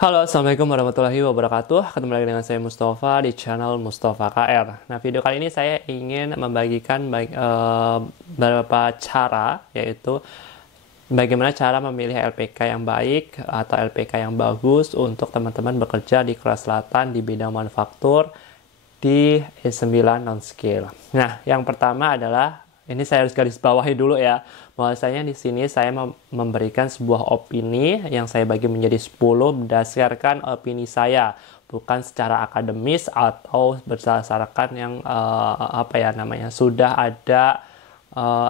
Halo, Assalamualaikum warahmatullahi wabarakatuh. Ketemu lagi dengan saya Mustafa di channel Mustafa KR. Nah, video kali ini saya ingin membagikan beberapa cara, yaitu bagaimana cara memilih LPK yang baik atau LPK yang bagus untuk teman-teman bekerja di Korea Selatan di bidang manufaktur di E9 non-skill. Nah, yang pertama adalah ini saya harus garis bawahi dulu ya, bahwasanya di sini saya memberikan sebuah opini yang saya bagi menjadi 10 berdasarkan opini saya, bukan secara akademis atau berdasarkan yang sudah ada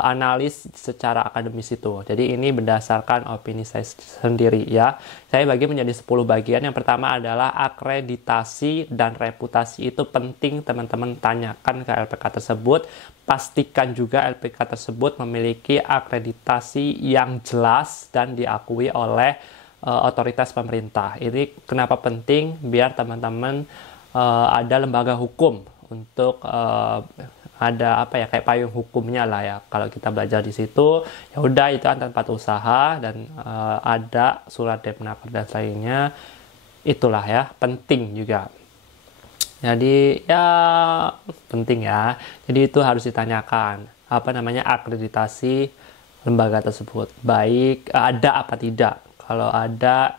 analis secara akademis itu. Jadi ini berdasarkan opini saya sendiri ya. Saya bagi menjadi 10 bagian. Yang pertama adalah akreditasi dan reputasi itu penting teman-teman tanyakan ke LPK tersebut. Pastikan juga LPK tersebut memiliki akreditasi yang jelas dan diakui oleh otoritas pemerintah. Ini kenapa penting? Biar teman-teman ada lembaga hukum untuk ada kayak payung hukumnya lah ya. Kalau kita belajar di situ, ya udah itu kan tempat usaha dan ada surat Depnaker dan lainnya. Itulah ya, penting juga. Jadi ya penting ya. Jadi itu harus ditanyakan akreditasi lembaga tersebut. Baik, ada apa tidak? Kalau ada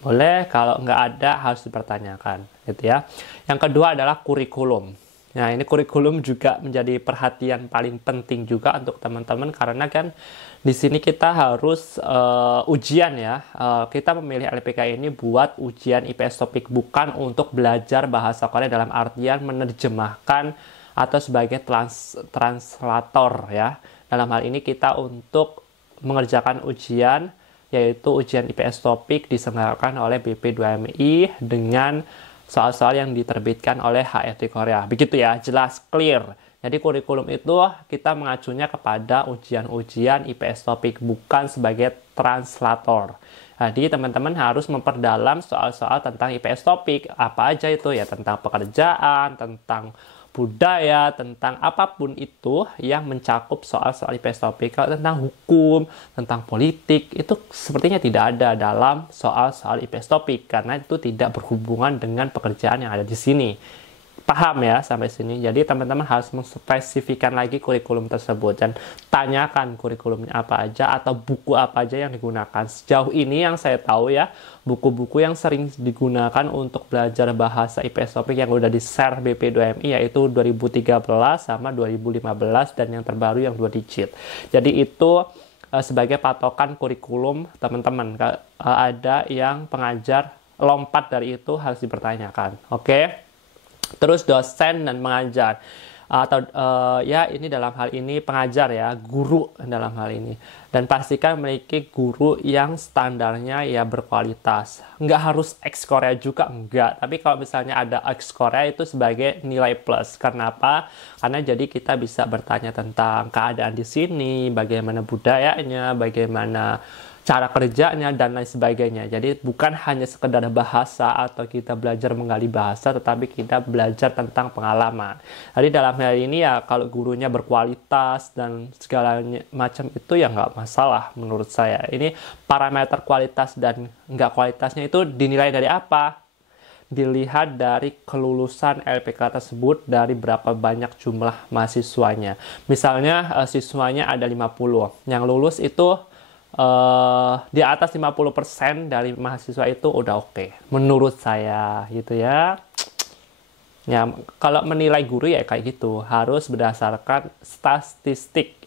boleh, kalau nggak ada harus dipertanyakan gitu ya. Yang kedua adalah kurikulum. Nah, ini kurikulum juga menjadi perhatian paling penting juga untuk teman-teman karena kan di sini kita harus ujian ya. Kita memilih LPK ini buat ujian IPS topik, bukan untuk belajar bahasa Korea dalam artian menerjemahkan atau sebagai translator ya. Dalam hal ini kita untuk mengerjakan ujian, yaitu ujian IPS topik diselenggarakan oleh BP2MI dengan soal-soal yang diterbitkan oleh HRD Korea. Begitu ya, jelas, clear. Jadi kurikulum itu kita mengacunya kepada ujian-ujian IPS topik, bukan sebagai translator. Jadi teman-teman harus memperdalam soal-soal tentang IPS topik. Apa aja itu ya, tentang pekerjaan, tentang budaya, tentang apapun itu yang mencakup soal-soal IPS topik. Kalau tentang hukum, tentang politik, itu sepertinya tidak ada dalam soal-soal IPS topik karena itu tidak berhubungan dengan pekerjaan yang ada di sini. Paham ya sampai sini? Jadi teman-teman harus menspesifikan lagi kurikulum tersebut dan tanyakan kurikulumnya apa aja atau buku apa aja yang digunakan. Sejauh ini yang saya tahu ya, buku-buku yang sering digunakan untuk belajar bahasa IPS topik yang udah di-share BP2MI yaitu 2013 sama 2015 dan yang terbaru yang 2 digit. Jadi itu sebagai patokan kurikulum teman-teman. Ada yang pengajar lompat dari itu harus dipertanyakan. Oke? Terus dosen dan mengajar atau ya ini dalam hal ini pengajar ya, guru dalam hal ini, dan pastikan memiliki guru yang standarnya ya berkualitas. Nggak harus ex Korea juga, enggak, tapi kalau misalnya ada ex Korea itu sebagai nilai plus. Kenapa? Karena jadi kita bisa bertanya tentang keadaan di sini, bagaimana budayanya, bagaimana cara kerjanya, dan lain sebagainya. Jadi bukan hanya sekedar bahasa atau kita belajar menggali bahasa, tetapi kita belajar tentang pengalaman. Jadi dalam hal ini ya, kalau gurunya berkualitas dan segala macam itu ya nggak masalah menurut saya. Ini parameter kualitas dan nggak kualitasnya itu dinilai dari apa? Dilihat dari kelulusan LPK tersebut dari berapa banyak jumlah mahasiswanya. Misalnya siswanya ada 50, yang lulus itu di atas 50% dari mahasiswa itu udah oke. Menurut saya gitu ya. Ya, kalau menilai guru ya kayak gitu, harus berdasarkan statistik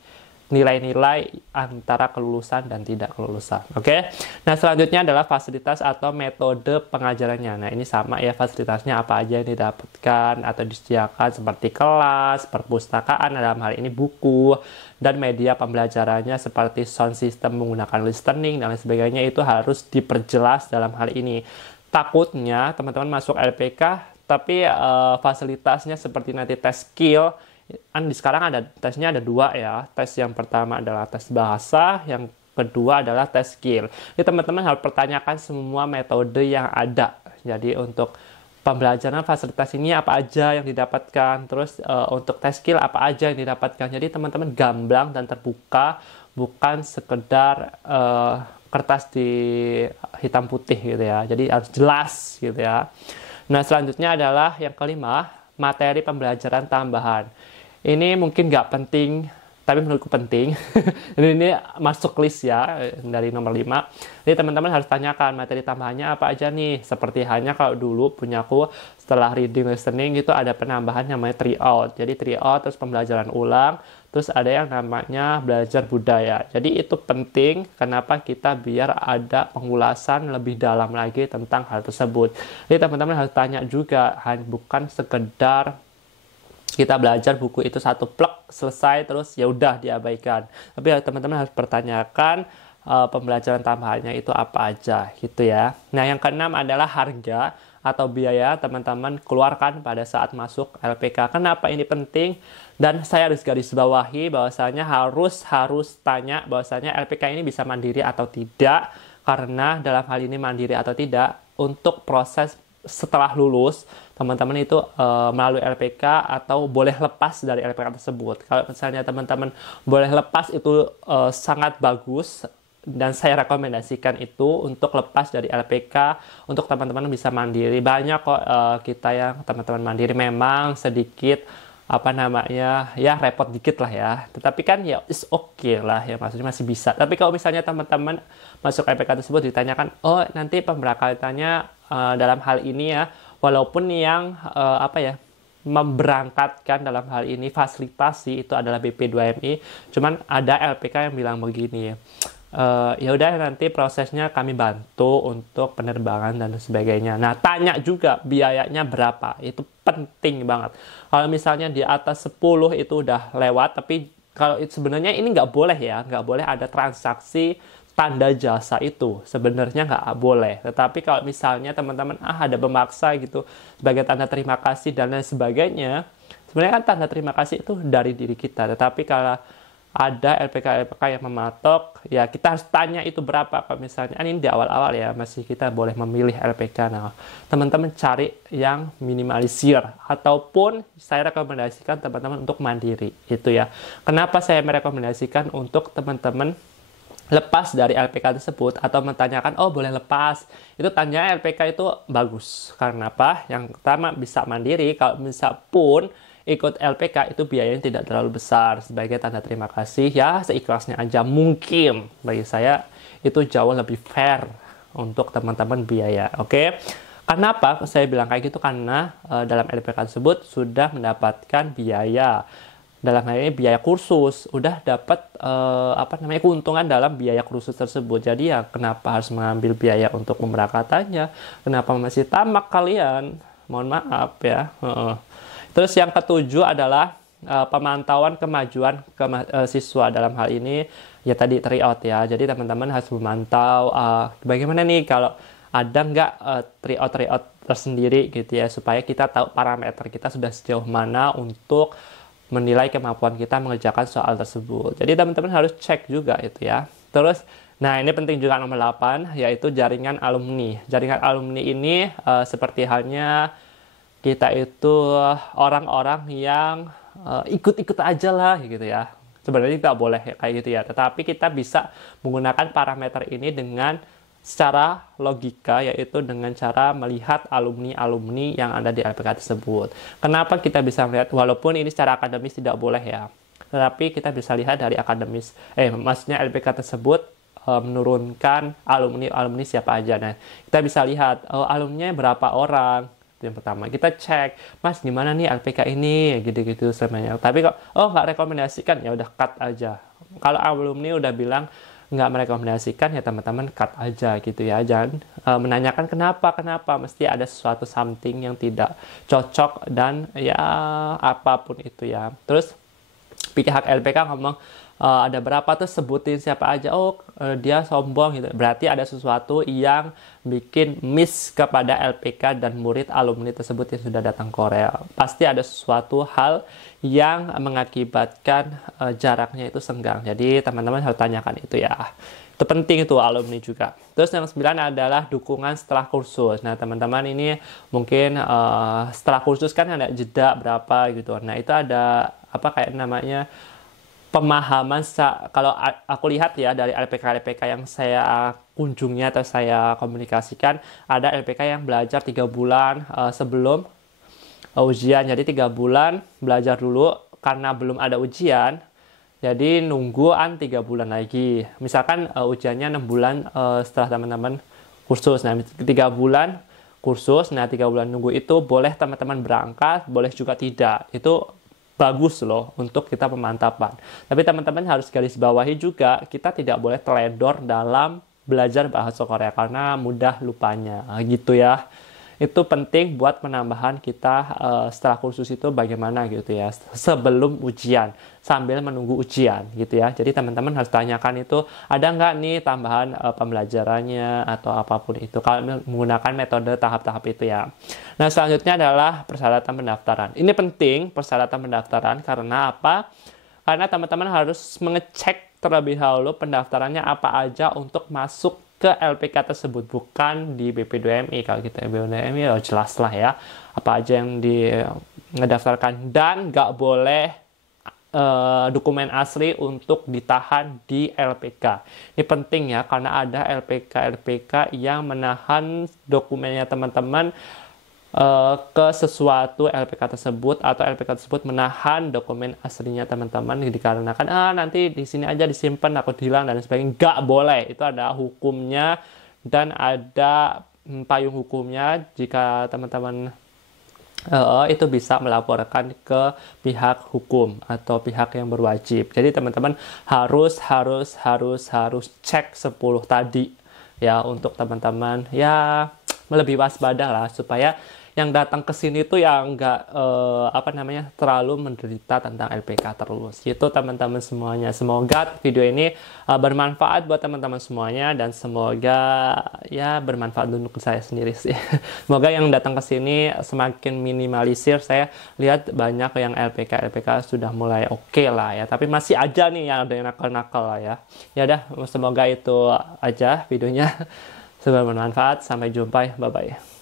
nilai-nilai antara kelulusan dan tidak kelulusan. Oke? Nah, selanjutnya adalah fasilitas atau metode pengajarannya. Nah, ini sama ya, fasilitasnya apa aja yang didapatkan atau disediakan seperti kelas, perpustakaan, dalam hal ini buku, dan media pembelajarannya seperti sound system menggunakan listening dan lain sebagainya itu harus diperjelas dalam hal ini. Takutnya teman-teman masuk LPK tapi fasilitasnya seperti nanti tes skill. Sekarang ada tesnya ada 2 ya. Tes yang pertama adalah tes bahasa, yang kedua adalah tes skill. Jadi teman-teman harus pertanyakan semua metode yang ada. Jadi untuk pembelajaran fasilitas ini apa aja yang didapatkan, terus untuk tes skill apa aja yang didapatkan. Jadi teman-teman gamblang dan terbuka, bukan sekedar kertas di hitam putih gitu ya. Jadi harus jelas gitu ya. Nah, selanjutnya adalah yang kelima, materi pembelajaran tambahan. Ini mungkin nggak penting, tapi menurutku penting. Dan ini masuk list ya, dari nomor 5. Jadi teman-teman harus tanyakan materi tambahannya apa aja nih. Seperti hanya kalau dulu punyaku setelah reading listening itu ada penambahan namanya tryout. Jadi tryout terus pembelajaran ulang, terus ada yang namanya belajar budaya. Jadi itu penting, kenapa kita biar ada pengulasan lebih dalam lagi tentang hal tersebut. Jadi teman-teman harus tanya juga, bukan sekedar kita belajar buku itu satu plek selesai terus ya udah diabaikan. Tapi teman-teman harus pertanyakan pembelajaran tambahannya itu apa aja gitu ya. Nah, yang keenam adalah harga atau biaya teman-teman keluarkan pada saat masuk LPK. Kenapa ini penting? Dan saya harus garis bawahi bahwasanya harus tanya bahwasanya LPK ini bisa mandiri atau tidak, karena dalam hal ini mandiri atau tidak untuk proses setelah lulus teman-teman itu melalui LPK atau boleh lepas dari LPK tersebut. Kalau misalnya teman-teman boleh lepas itu sangat bagus, dan saya rekomendasikan itu untuk lepas dari LPK untuk teman-teman bisa mandiri. Banyak kok kita yang teman-teman mandiri memang sedikit ya repot dikit lah ya, tetapi kan ya is okay lah ya, maksudnya masih bisa. Tapi kalau misalnya teman-teman masuk LPK tersebut ditanyakan, oh nanti pemberangkatannya dalam hal ini ya, walaupun yang memberangkatkan dalam hal ini fasilitasi itu adalah BP2MI, cuman ada LPK yang bilang begini ya, ya udah nanti prosesnya kami bantu untuk penerbangan dan sebagainya. Nah, tanya juga biayanya berapa, itu penting banget. Kalau misalnya di atas 10 itu udah lewat, tapi kalau sebenarnya ini nggak boleh ya, nggak boleh ada transaksi tanda jasa itu, sebenarnya nggak boleh. Tetapi kalau misalnya teman-teman ada memaksa gitu sebagai tanda terima kasih dan lain sebagainya, sebenarnya kan tanda terima kasih itu dari diri kita. Tetapi kalau ada LPK yang mematok, ya kita harus tanya itu berapa. Kalau misalnya ini di awal-awal ya, masih kita boleh memilih LPK. Nah, teman-teman cari yang minimalisir, ataupun saya rekomendasikan teman-teman untuk mandiri itu ya. Kenapa saya merekomendasikan untuk teman-teman lepas dari LPK tersebut atau menanyakan, oh boleh lepas, itu tanya LPK itu bagus. Karena apa? Yang pertama bisa mandiri. Kalau misal pun ikut LPK itu biayanya tidak terlalu besar, sebagai tanda terima kasih ya, seikhlasnya aja. Mungkin bagi saya itu jauh lebih fair untuk teman-teman biaya. Oke? Kenapa saya bilang kayak gitu? Karena dalam LPK tersebut sudah mendapatkan biaya, dalam hal ini biaya kursus, udah dapat keuntungan dalam biaya kursus tersebut. Jadi ya kenapa harus mengambil biaya untuk pemberangkatannya? Kenapa masih tamak kalian? Mohon maaf ya. Terus yang ketujuh adalah pemantauan kemajuan siswa. Dalam hal ini ya tadi tryout ya. Jadi teman-teman harus memantau bagaimana nih kalau ada nggak tryout tersendiri gitu ya, supaya kita tahu parameter kita sudah sejauh mana untuk menilai kemampuan kita mengerjakan soal tersebut. Jadi teman-teman harus cek juga itu ya. Terus, nah ini penting juga nomor 8, yaitu jaringan alumni. Jaringan alumni ini seperti halnya kita itu orang-orang yang ikut-ikut aja lah gitu ya. Sebenarnya tidak boleh kayak gitu ya. Tetapi kita bisa menggunakan parameter ini dengan secara logika, yaitu dengan cara melihat alumni-alumni yang ada di LPK tersebut. Kenapa kita bisa melihat, walaupun ini secara akademis tidak boleh ya, tetapi kita bisa lihat dari akademis, maksudnya LPK tersebut menurunkan alumni siapa aja. Nah, kita bisa lihat, alumninya berapa orang. Itu yang pertama. Kita cek, Mas gimana nih LPK ini, gitu-gitu sebenarnya. Tapi kok, nggak rekomendasikan, ya udah cut aja. Kalau alumni udah bilang nggak merekomendasikan, ya teman-teman cut aja gitu ya. Jangan menanyakan kenapa, mesti ada sesuatu something yang tidak cocok dan ya apapun itu ya. Terus pihak LPK ngomong ada berapa tuh sebutin siapa aja, dia sombong gitu, berarti ada sesuatu yang bikin miss kepada LPK dan murid alumni tersebut yang sudah datang Korea. Pasti ada sesuatu hal yang mengakibatkan jaraknya itu senggang. Jadi teman-teman harus tanyakan itu ya. Itu penting itu alumni juga. Terus yang 9 adalah dukungan setelah kursus. Nah teman-teman ini mungkin setelah kursus kan ada jeda berapa gitu. Nah itu ada kayak namanya pemahaman kalau aku lihat ya dari LPK yang saya kunjungi atau saya komunikasikan, ada LPK yang belajar 3 bulan sebelum ujian. Jadi 3 bulan belajar dulu karena belum ada ujian. Jadi nungguan 3 bulan lagi. Misalkan ujiannya 6 bulan setelah teman-teman kursus. Nah 3 bulan kursus. Nah 3 bulan nunggu itu boleh teman-teman berangkat, boleh juga tidak. Itu bagus loh untuk kita pemantapan. Tapi teman-teman harus garis bawahi juga, kita tidak boleh teledor dalam belajar bahasa Korea karena mudah lupanya. Gitu ya. Itu penting buat penambahan kita setelah kursus itu bagaimana gitu ya. Sebelum ujian, sambil menunggu ujian gitu ya. Jadi teman-teman harus tanyakan itu, ada nggak nih tambahan pembelajarannya atau apapun itu. Kalau menggunakan metode tahap-tahap itu ya. Nah selanjutnya adalah persyaratan pendaftaran. Ini penting persyaratan pendaftaran karena apa? Karena teman-teman harus mengecek terlebih dahulu pendaftarannya apa aja untuk masuk ke LPK tersebut, bukan di BP2MI. Kalau kita BP2MI ya jelas lah ya apa aja yang ngedaftarkan, dan nggak boleh dokumen asli untuk ditahan di LPK. Ini penting ya karena ada LPK yang menahan dokumennya teman-teman ke sesuatu LPK tersebut, atau LPK tersebut menahan dokumen aslinya teman-teman dikarenakan nanti di sini aja disimpan, takut hilang dan sebagainya. Nggak boleh, itu ada hukumnya dan ada payung hukumnya. Jika teman-teman itu bisa melaporkan ke pihak hukum atau pihak yang berwajib. Jadi teman-teman harus cek 10 tadi ya, untuk teman-teman ya lebih waspada lah, supaya yang datang ke sini tuh yang nggak terlalu menderita tentang LPK terus. Gitu teman-teman semuanya. Semoga video ini bermanfaat buat teman-teman semuanya, dan semoga ya bermanfaat untuk saya sendiri sih. Semoga yang datang ke sini semakin minimalisir. Saya lihat banyak yang LPK sudah mulai oke lah ya, tapi masih aja nih yang ada yang nakal-nakal lah ya. Ya udah, semoga itu aja videonya. Semoga bermanfaat. Sampai jumpa. Bye bye.